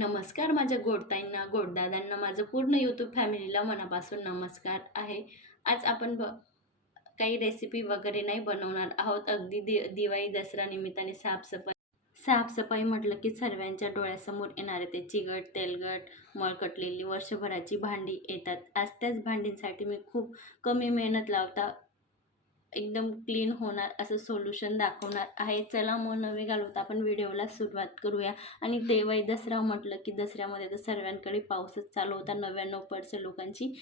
नमस्कार माझ्या गोडताईंना गोडदादांना माझं पूर्ण यूट्यूब फॅमिलीला मनापासून नमस्कार आहे. आज आपण ब काही रेसिपी वगैरे नाही बनवणार आहोत. अगदी दि दिवाळी दसरा निमित्ताने साफसफाई साफसफाई म्हटलं की सर्वांच्या डोळ्यासमोर येणारे ते चिगट तेलगट मळकटलेली वर्षभराची भांडी येतात. आज त्याच भांडींसाठी मी खूप कमी मेहनत लावता एकदम क्लीन होणार असं सोल्युशन दाखवणार आहे. चला मग नवे घालवता आपण व्हिडिओला सुरुवात करूया. आणि देवाई दसरा म्हटलं की दसऱ्यामध्ये तर सर्वांकडे पाऊसच चालू होता. नव्याण्णव पर्सेंट लोकांची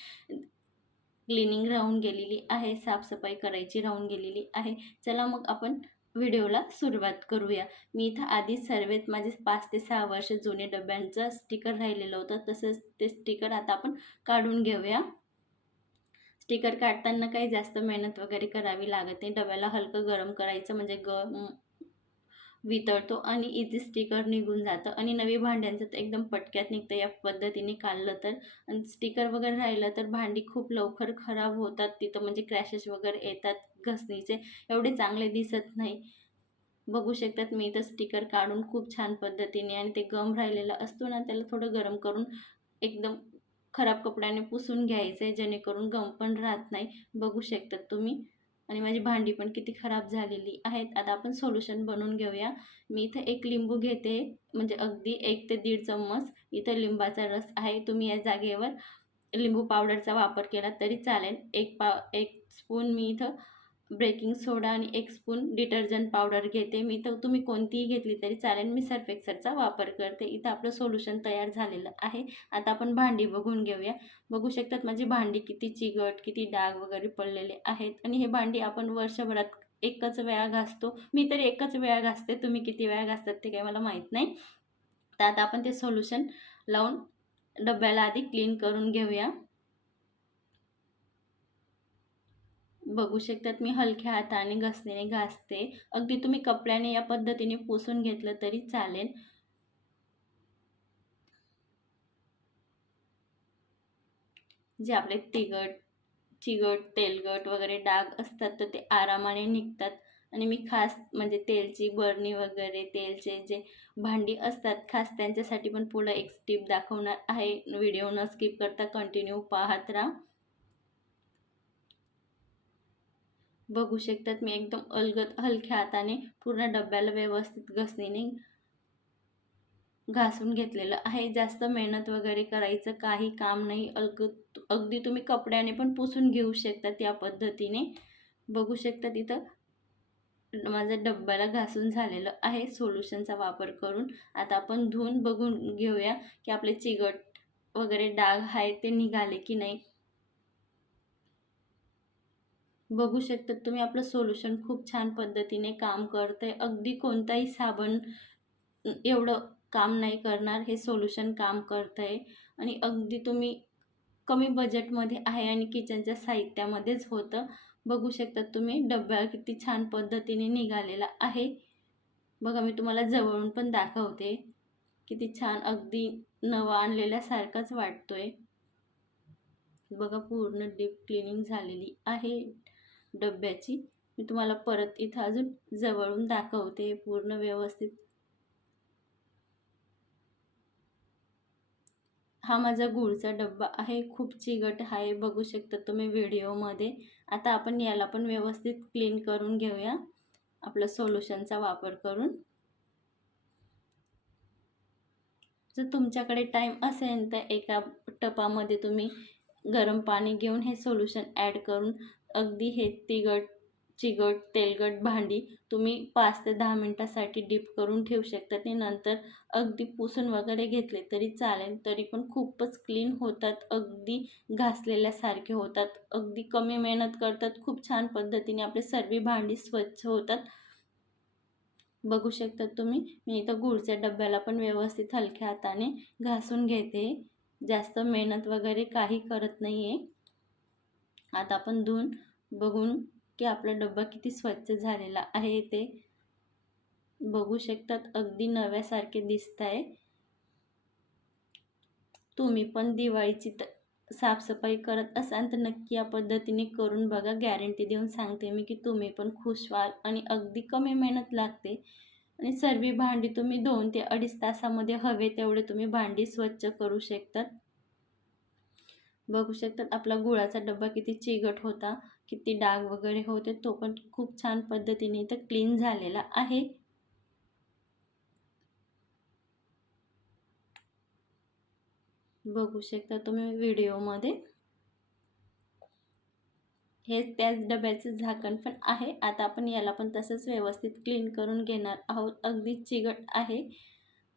क्लिनिंग राहून गेलेली आहे. साफसफाई करायची राहून गेलेली आहे. चला मग आपण व्हिडिओला सुरुवात करूया. मी इथं आधी सर्वेत माझे पाच ते सहा वर्ष जुने डब्यांचं स्टिकर राहिलेलं होतं. तसंच ते स्टिकर आता आपण काढून घेऊया. स्टिकर काढताना काही जास्त मेहनत वगैरे करावी लागत नाही. डब्याला हलकं गरम करायचं म्हणजे ग वितळतो आणि इझी स्टिकर निघून जातं आणि नवी भांड्यांचं तर एकदम पटक्यात निघतं. या पद्धतीने काढलं तर आणि स्टिकर वगैरे राहिलं तर भांडी खूप लवकर खराब होतात. तिथं म्हणजे क्रॅशेस वगैरे येतात घसणीचे. एवढे चांगले दिसत नाही. बघू शकतात मी इथं स्टिकर काढून खूप छान पद्धतीने आणि ते गम राहिलेला असतो ना त्याला थोडं गरम करून एकदम खराब कपड्याने पुसून घ्यायचं आहे जेणेकरून गम पण राहत नाही. बघू शकतात तुम्ही. आणि माझी भांडी पण किती खराब झालेली आहेत. आता आपण सोल्युशन बनवून घेऊया. मी इथं एक लिंबू घेते. म्हणजे अगदी एक ते दीड चम्मच. इथं लिंबाचा रस आहे. तुम्ही या जागेवर लिंबू पावडरचा वापर केला तरी चालेल. एक पा एक स्पून मी इथं ब्रेकिंग सोडा आणि एक स्पून डिटर्जंट पावडर घेते मी. तर तुम्ही कोणतीही घेतली तरी चालेल. मी सर्फ एक्सरचा वापर करते. इथं आपलं सोल्युशन तयार झालेलं आहे. आता आपण भांडी बघून घेऊया. बघू शकतात माझी भांडी किती चिगट किती डाग वगैरे पडलेले आहेत. आणि हे भांडी आपण वर्षभरात एकच वेळा घासतो. मी तरी एकच वेळा घासते. तुम्ही किती वेळा घासतात ते काही मला माहीत नाही. तर आता आपण ते सोल्युशन लावून डब्याला आधी क्लीन करून घेऊया. बघू शकतात. मी हलक्या हाताने घसणीने घासते. अगदी तुम्ही कपड्याने या पद्धतीने पुसून घेतलं तरी चालेल. जे आपले तिगट चिगट तेलगट वगैरे डाग असतात तर ते आरामाने निघतात. आणि मी खास म्हणजे तेलची बरणी वगैरे तेलचे जे भांडी असतात खास त्यांच्यासाठी पण पुढं एक टिप दाखवणार आहे. व्हिडिओ न स्किप करता कंटिन्यू पाहत राहा. बघू शकतात. मी एकदम अलगत हलक्या हाताने पूर्ण डब्याला व्यवस्थित घसणीने घासून घेतलेलं आहे. जास्त मेहनत वगैरे करायचं काही काम नाही. अलग अगदी तुम्ही कपड्याने पण पुसून घेऊ शकतात या पद्धतीने. बघू शकता तिथं माझ्या डब्याला घासून झालेलं आहे. सोल्युशनचा वापर करून. आता आपण धुवून बघून घेऊया की आपले चिगट वगैरे डाग आहे ते निघाले की नाही. बघू शकता तुम्ही आपलं सोल्युशन खूप छान पद्धतीने काम करतंय. अगदी कोणताही साबण एवढं काम नाही करणार हे सोल्युशन काम करतंय. आणि अगदी तुम्ही कमी बजेटमध्ये आहे आणि किचनच्या साहित्यामध्येच होतं. बघू शकतात तुम्ही डब्या किती छान पद्धतीने निघालेला आहे. बघा मी तुम्हाला जवळून पण दाखवते. किती छान अगदी नवा आणलेल्यासारखाच वाटतोय. बघा पूर्ण डीप क्लिनिंग झालेली आहे. डब्याची. मी तुम्हाला परत इथं अजून जवळून दाखवते पूर्ण व्यवस्थित. हा माझा गुळचा डब्बा आहे. खूप चिगट आहे. बघू शकता तुम्ही व्हिडिओमध्ये. आता आपण याला पण व्यवस्थित क्लीन करून घेऊया. आपलं सोल्युशनचा वापर करून. जर तुमच्याकडे टाईम असेल तर एका टपामध्ये तुम्ही गरम पाणी घेऊन हे सोल्युशन ॲड करून अगदी हे तिगट चिगट तेलगट भांडी तुम्ही पाच ते दहा मिनटासाठी डीप करून ठेवू शकता. ते नंतर अगदी पुसून वगैरे घेतले तरी चालेल. तरी पण खूपच क्लीन होतात अगदी घासलेल्यासारखे होतात अगदी कमी मेहनत करतात खूप छान पद्धतीने आपले सर्व भांडी स्वच्छ होतात. बघू शकता तुम्ही मी इथं गुळच्या डब्याला पण व्यवस्थित हलक्या हाताने घासून घेते. जास्त मेहनत वगैरे काही करत नाही आहे आता आपण धुवून बघून की आपला डब्बा किती स्वच्छ झालेला आहे ते बघू शकतात. अगदी नव्यासारखे दिसत आहे तुम्ही पण दिवाळीची त साफसफाई करत असाल तर नक्की या पद्धतीने करून बघा. गॅरंटी देऊन सांगते मी की तुम्ही पण खुश व्हाल आणि अगदी कमी मेहनत लागते. आणि सर्व भांडी तुम्ही दोन ते अडीच तासामध्ये हवे तेवढे तुम्ही भांडी स्वच्छ करू शकतात. बघू शकतात आपला गुळाचा डब्बा किती चिकट होता. किती डाग वगैरे होते तो पण खूप छान पद्धतीने इथं क्लीन झालेला आहे. बघू शकता तुम्ही व्हिडिओमध्ये. हे त्याच डब्याचं झाकण पण आहे. आता आपण याला पण तसंच व्यवस्थित क्लीन करून घेणार आहोत. अगदी चिगट आहे.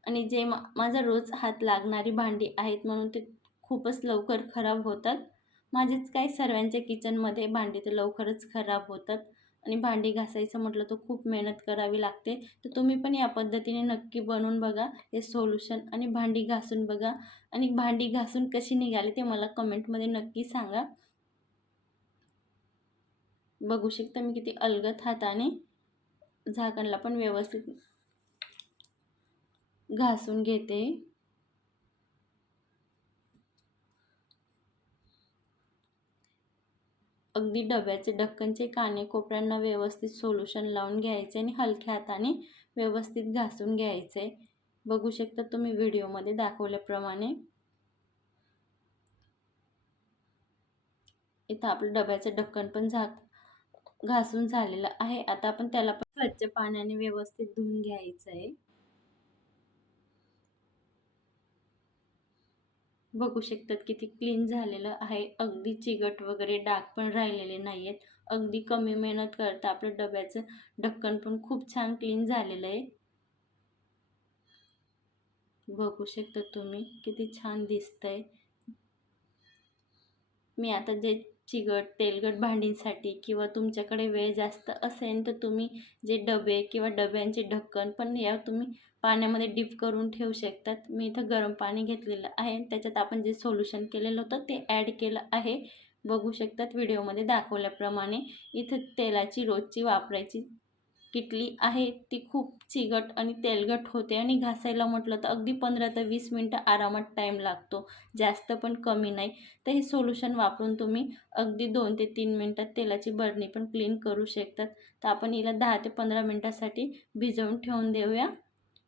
आणि जे मा माझा रोज हात लागणारी भांडी आहेत म्हणून ते खूपच लवकर खराब होतात. माझेच काय सर्वांच्या किचनमध्ये भांडी तर लवकरच खराब होतात आणि भांडी घासायचं म्हटलं तर खूप मेहनत करावी लागते. तर तुम्ही पण या पद्धतीने नक्की बनवून बघा हे सोल्युशन आणि भांडी घासून बघा. आणि भांडी घासून कशी निघाली ते मला कमेंटमध्ये नक्की सांगा. बघू शकता मी किती अलगत हाताने झाकणला पण व्यवस्थित घासून घेते. अगदी डब्याचे ढक्कनचे काने कोपऱ्यांना व्यवस्थित सोल्युशन लावून घ्यायचे आणि हलक्या हाताने व्यवस्थित घासून घ्यायचे. बघू शकता तुम्ही व्हिडिओमध्ये दाखवल्याप्रमाणे. इथं आपलं डब्याचं ढक्कन पण झाक घासून झालेलं आहे. आता आपण त्याला पण स्वच्छ पाण्याने व्यवस्थित धुवून घ्यायचं आहे बघू शकतात किती क्लीन झालेलं आहे. अगदी चिगट वगैरे डाग पण राहिलेले नाही आहेत अगदी कमी मेहनत करता आपलं डब्याचं ढक्कन पण खूप छान क्लीन झालेलं आहे. बघू शकता तुम्ही किती छान दिसतंय. मी आता जे चिगट तेलगट भांडींसाठी किंवा तुमच्याकडे वेळ जास्त असेल तर तुम्ही जे डबे किंवा डब्यांचे ढक्कन पण या तुम्ही पाण्यामध्ये डीप करून ठेवू शकतात. मी इथं गरम पाणी घेतलेलं आहे त्याच्यात आपण जे सोल्युशन केलेलं होतं ते ॲड केलं आहे. बघू शकतात व्हिडिओमध्ये दाखवल्याप्रमाणे इथं तेलाची रोजची वापरायची. किटली आहे ती खूप चिकट आणि तेलगट होते आणि घासायला म्हटलं तर अगदी पंधरा ते वीस मिनटं आरामात टाईम लागतो. जास्त पण कमी नाही. तर हे सोल्युशन वापरून तुम्ही अगदी दोन ते तीन मिनटात तेलाची बरणी पण क्लीन करू शकतात. तर आपण हिला दहा ते पंधरा मिनटासाठी भिजवून ठेवून देऊया.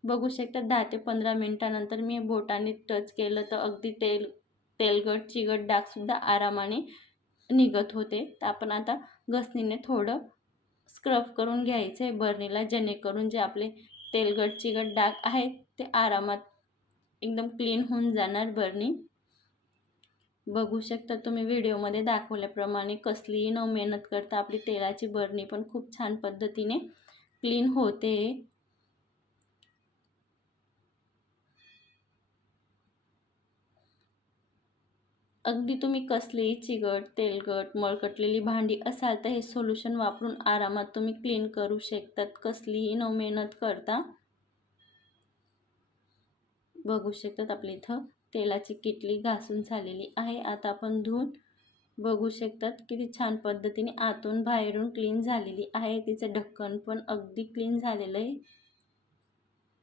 बघू शकतात दहा ते पंधरा मिनटानंतर मी बोटाने टच केलं तर अगदी तेल तेलगट चिकट डागसुद्धा आरामाने निघत होते. तर आपण आता घसणीने थोडं स्क्रब करून घ्यायचं आहे बर्नीला जेणेकरून जे आपले तेलगट चिकट डाग आहेत ते आरामात एकदम क्लीन होऊन जाणार बर्नी बघू शकता तुम्ही व्हिडिओमध्ये दाखवल्याप्रमाणे कसलीही न मेहनत करता आपली तेलाची बर्नी पण खूप छान पद्धतीने क्लीन होते. अगदी तुम्ही कसलीही चिगट तेलगट मळकटलेली भांडी असाल तर हे सोल्युशन वापरून आरामात तुम्ही क्लीन करू शकतात. कसलीही न मेहनत करता बघू शकतात आपल्या इथं. तेलाची किटली घासून झालेली आहे. आता आपण धुवून बघू शकतात किती छान पद्धतीने आतून बाहेरून क्लीन झालेली आहे. तिचं ढक्कन पण अगदी क्लीन झालेलं आहे.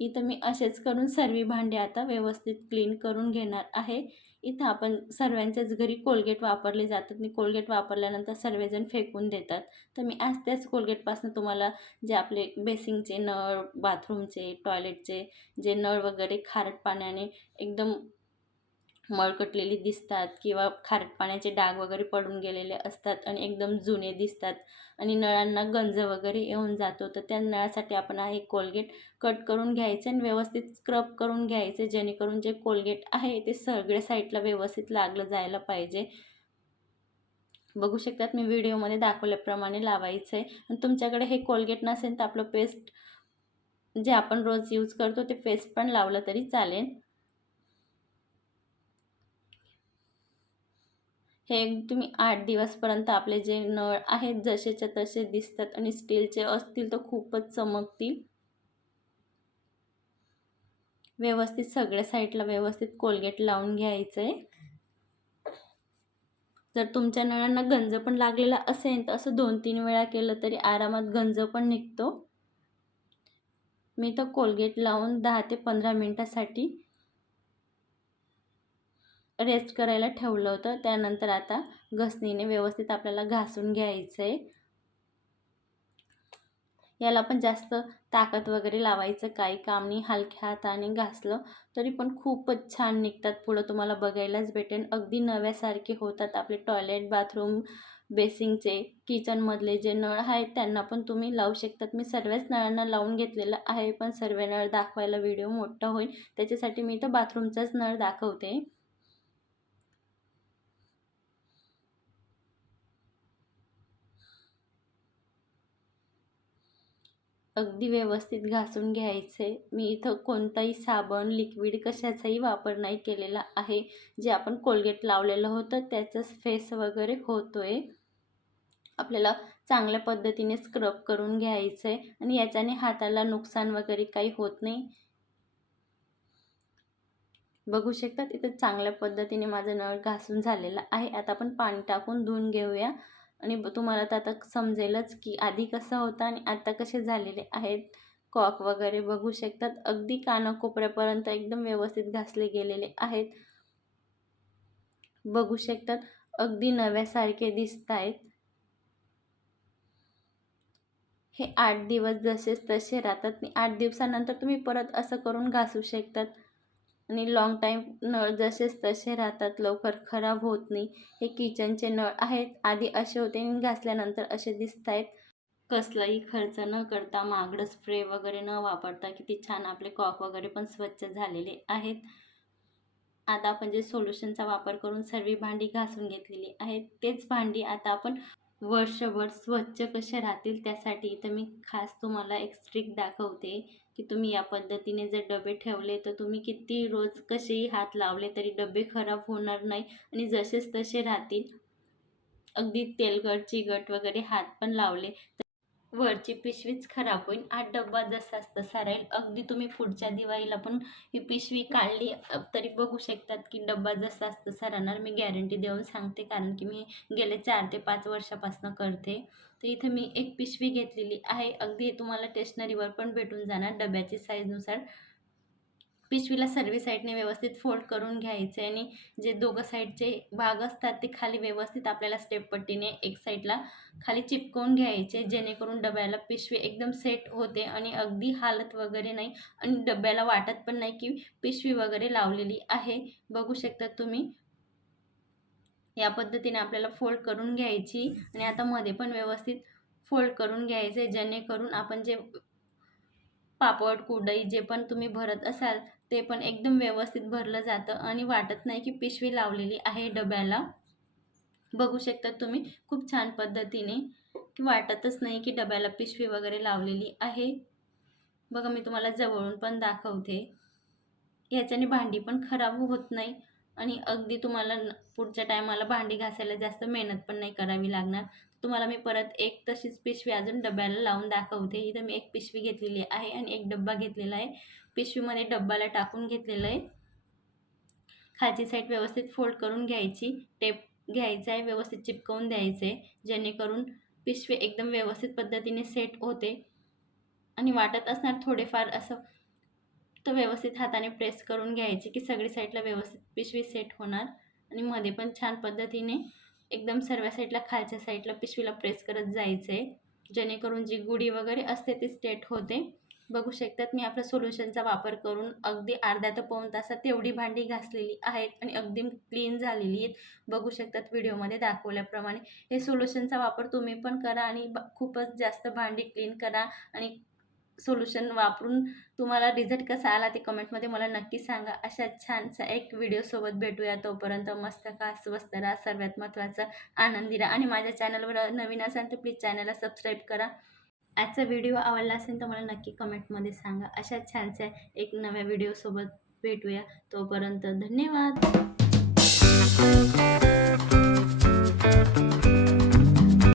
इथं मी असेच करून सर्व भांडी आता व्यवस्थित क्लीन करून घेणार आहे. इथं आपण सर्वांच्याच घरी कोलगेट वापरले जातात. आणि कोलगेट वापरल्यानंतर सर्वजण फेकून देतात. तर मी आज त्याच कोलगेटपासून तुम्हाला जे आपले बेसिंगचे नळ बाथरूमचे टॉयलेटचे जे नळ वगैरे खारट पाण्याने एकदम मळकटलेली दिसतात किंवा खारट पाण्याचे डाग वगैरे पडून गेलेले असतात आणि एकदम जुने दिसतात आणि नळांना गंज वगैरे येऊन जातो. तर त्या नळासाठी आपण हा एक कोलगेट कट करून घ्यायचे आणि व्यवस्थित स्क्रब करून घ्यायचे जेणेकरून जे कोलगेट आहे ते सगळ्या साईडला व्यवस्थित लागलं जायला पाहिजे. बघू शकतात मी व्हिडिओमध्ये दाखवल्याप्रमाणे लावायचं. आहे आणि तुमच्याकडे हे कोलगेट नसेल तर आपलं पेस्ट जे आपण रोज यूज करतो ते पेस्ट पण लावलं तरी चालेल. हे तुम्ही आठ दिवसपर्यंत आपले जे नळ आहेत जसेच्या तसे दिसतात आणि स्टीलचे असतील तर खूपच चमकतील. व्यवस्थित सगळ्या साईडला व्यवस्थित कोलगेट लावून घ्यायचं आहे जर तुमच्या नळांना गंज पण लागलेला असेल तर असं दोन तीन वेळा केलं तरी आरामात गंज पण निघतो. मी तर कोलगेट लावून दहा ते पंधरा मिनटासाठी रेस्ट करायला ठेवलं होतं. त्यानंतर आता घसणीने व्यवस्थित आपल्याला घासून घ्यायचं आहे याला पण जास्त ताकद वगैरे लावायचं काही काम नाही. हलक्या हाताने घासलं तरी पण खूपच छान निघतात. पुढं तुम्हाला बघायलाच भेटेल अगदी नव्यासारखे होतात आपले टॉयलेट बाथरूम बेसिंगचे किचनमधले जे नळ आहेत त्यांना पण तुम्ही लावू शकतात. मी सर्वच नळांना लावून घेतलेलं आहे पण सर्व नळ दाखवायला व्हिडिओ मोठा होईल. त्याच्यासाठी मी तर बाथरूमचाच नळ दाखवते. अगदी व्यवस्थित घासून घ्यायचे. मी इथं कोणताही साबण लिक्विड कशाचाही वापर नाही केलेला आहे. जे आपण कोलगेट लावलेलं होतं त्याचंच फेस वगैरे होतो आहे आपल्याला चांगल्या पद्धतीने स्क्रब करून घ्यायचं आहे आणि याच्याने हाताला नुकसान वगैरे काही होत नाही. बघू शकतात इथं चांगल्या पद्धतीने माझं नळ घासून झालेलं आहे. आता आपण पाणी टाकून धुवून घेऊया. आणि तुम्हाला तर आता समजेलच की आधी कसं होतं आणि आता कसे झालेले आहेत. कॉक वगैरे बघू शकतात. अगदी कानाकोपऱ्यापर्यंत एकदम व्यवस्थित घासले गेलेले आहेत. बघू शकतात. अगदी नव्यासारखे दिसत आहेत हे आठ दिवस जसेच तसे राहतात आणि आठ दिवसानंतर तुम्ही परत असं करून घासू शकतात. आणि लाँग टाईम नळ जसेच तसे राहतात लवकर खराब होत नाही. हे किचनचे नळ आहेत. आधी असे होते. आणि घासल्यानंतर असे दिसत आहेत कसलाही खर्च न करता महागडं स्प्रे वगैरे न वापरता किती छान आपले कॉक वगैरे पण स्वच्छ झालेले आहेत. आता आपण जे सोल्युशनचा वापर करून सर्व भांडी घासून घेतलेली आहेत. तेच भांडी आता आपण वर्षभर स्वच्छ कसे राहतील त्यासाठी इथं मी खास तुम्हाला एक स्ट्रिक दाखवते की तुम्ही या पद्धतीने जर डबे ठेवले तर तुम्ही किती रोज कसेही हात लावले तरी डबे खराब होणार नाही आणि जसेच तसे राहतील. अगदी तेलगट चिगट वगैरे हात पण लावले वरची पिशवीच खराब होईल. हा डब्बा जसाच तसा राहील अगदी तुम्ही पुढच्या दिवाळीला पण ही पिशवी काढली तरी बघू शकतात की डब्बा जसाच तसा राहणार मी गॅरंटी देऊन सांगते कारण की मी गेले चार ते पाच वर्षापासून करते. तर इथे मी एक पिशवी घेतलेली आहे. अगदी तुम्हाला स्टेशनरीवर पण भेटून जाणार. डब्याची साईजनुसार पिशवीला सर्व साईडने व्यवस्थित फोल्ड करून घ्यायचे आणि जे दोघं साईडचे भाग असतात ते खाली व्यवस्थित आपल्याला स्टेप पट्टीने एक साईडला खाली चिपकवून घ्यायचे जेणेकरून डब्याला पिशवी एकदम सेट होते आणि अगदी हालत वगैरे नाही आणि डब्याला वाटत पण नाही की पिशवी वगैरे लावलेली आहे. बघू शकता तुम्ही. या पद्धतीने आपल्याला फोल्ड करून घ्यायची आणि आता मध्ये पण व्यवस्थित फोल्ड करून घ्यायचे जेणेकरून आपण जे पापड कुडई जे पण तुम्ही भरत असाल ते पण एकदम व्यवस्थित भरलं जातं आणि वाटत नाही की पिशवी लावलेली आहे डब्याला. बघू शकता तुम्ही खूप छान पद्धतीने की वाटतच नाही की डब्याला पिशवी वगैरे लावलेली आहे. बघा मी तुम्हाला जवळून पण दाखवते. याच्याने भांडी पण खराब होत नाही आणि अगदी तुम्हाला पुढच्या टायमाला भांडी घासायला जास्त मेहनत पण नाही करावी लागणार. तुम्हाला मी परत एक तशीच पिशवी अजून डब्याला लावून दाखवते. इथं मी एक पिशवी घेतलेली आहे आणि एक डब्बा घेतलेला आहे. पिशवीमध्ये डब्बाला टाकून घेतलेलं आहे. खालची साईड व्यवस्थित फोल्ड करून घ्यायची. टेप घ्यायचा आहे व्यवस्थित चिपकवून द्यायचं आहे. जेणेकरून पिशवी एकदम व्यवस्थित पद्धतीने सेट होते. आणि वाटत असणार थोडेफार असं तर व्यवस्थित हाताने प्रेस करून घ्यायचे की सगळी साईडला व्यवस्थित पिशवी सेट होणार. आणि मध्ये पण छान पद्धतीने एकदम सर्व साईडला खालच्या साईडला पिशवीला प्रेस करत जायचं आहे जेणेकरून जी गुढी वगैरे असते ती स्टेट होते. बघू शकतात. मी आपल्या सोल्युशनचा वापर करून अगदी अर्ध्या ते पाऊण तासात तेवढी भांडी घासलेली आहेत आणि अगदी क्लीन झालेली आहेत. बघू शकतात व्हिडिओमध्ये दाखवल्याप्रमाणे. हे सोल्युशनचा वापर तुम्ही पण करा आणि खूपच जास्त भांडी क्लीन करा आणि सोल्युशन वापरून तुम्हाला रिझल्ट कसा आला ते कमेंटमध्ये मला नक्की सांगा. अशा छानसा एक व्हिडिओसोबत भेटूया. तोपर्यंत मस्त का स्वस्त राहा सर्वात महत्त्वाचं आनंदी राहा. आणि माझ्या चॅनलवर नवीन असाल तर प्लीज चॅनलला सबस्क्राईब करा. आजचा व्हिडिओ आवडला असेल तर मला नक्की कमेंटमध्ये सांगा. अशा छानशा एक नव्या व्हिडिओसोबत भेटूया. तोपर्यंत धन्यवाद.